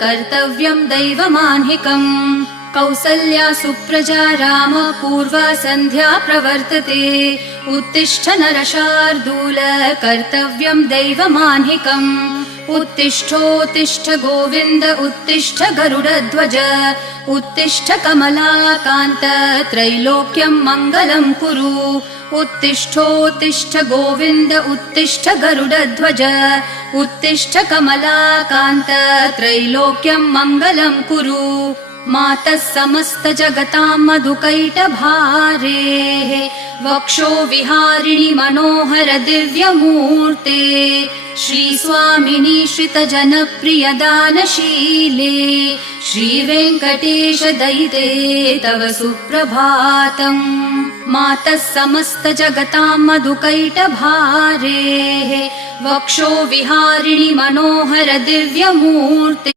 कर्तव्यं दैवमान्हिकम् कौसल्या सुप्रजा राम पूर्वा सन्ध्या प्रवर्तते उत्तिष्ठ नरशार्दूल कर्तव्यं दैवमान्हिकम् उत्तिष्ठोत्तिष्ठ गोविन्द उत्तिष्ठ गरुडध्वज उत्तिष्ठ कमलाकान्त त्रैलोक्यं मङ्गलं कुरु उत्तिष्ठोत्तिष्ठ गोविन्द उत्तिष्ठ गरुडध्वज उत्तिष्ठ कमलाकान्त त्रैलोक्यं मङ्गलं कुरु मातः समस्त जगतां मधुकैटभारेः वक्षो विहारिणि मनोहर दिव्यमूर्ते श्रीस्वामिनि श्रितजनप्रिय दानशीले श्रीवेङ्कटेश दयिते तव सुप्रभातम् मातः समस्त जगतां मधुकैटभारेः वक्षो विहारिणि मनोहर दिव्यमूर्ते